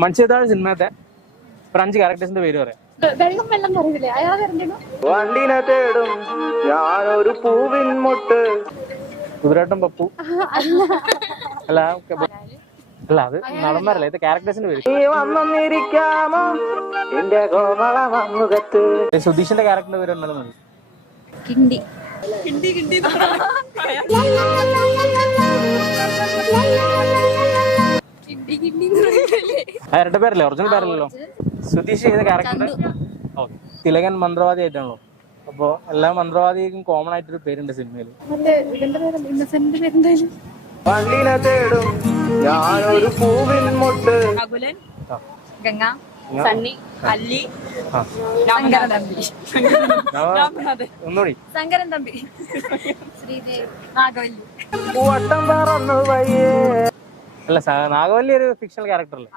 മനുഷ്യത്താണ് സിനിമത്തെ ഒരു 5 ക്യാരക്ടേഴ്സിന്റെ പേര് പറയാം. വണ്ടിനെ തേടും ഞാനൊരു പൂവിൻ മുട്ട്. കുതിരേട്ടൻ പപ്പു അല്ല അല്ല അത് നടന്മാരല്ല, ഇത് ക്യാരക്ടേഴ്സിന്റെ പേര്. നീ വന്നിരിക്കാമോ എന്റെ കോമള മുഖത്ത്. സുധീഷിന്റെ ക്യാരക്ടറിന്റെ പേര് എന്നാലും മതി. കിണ്ടി അവരുടെ പേരല്ലേ, ഒറിജിനൽ പേരല്ലല്ലോ. സുധീഷ് ചെയ്ത ക്യാരക്ടറിന്റെ തിലകൻ മന്ത്രവാദി ആയിട്ടാണല്ലോ. അപ്പൊ എല്ലാ മന്ത്രവാദിക്കും കോമൺ ആയിട്ടൊരു പേരുണ്ട് സിനിമയില്. വണ്ടിനെ തേടും ഞാനൊരു പൂവിൻ മുട്ട്. ഗംഗ, സണ്ണി, അല്ലി, ശങ്കരൻ തമ്പി, ഒന്നുകൂടി ശങ്കരൻ തമ്പി, ശ്രീദേവ്, നാഗവല്ലി. വട്ടം പറന്നു വയ്യേ. അല്ല, നാഗവല്ലി ഒരു ഫിക്ഷണൽ ക്യാരക്ടർ അല്ലേ?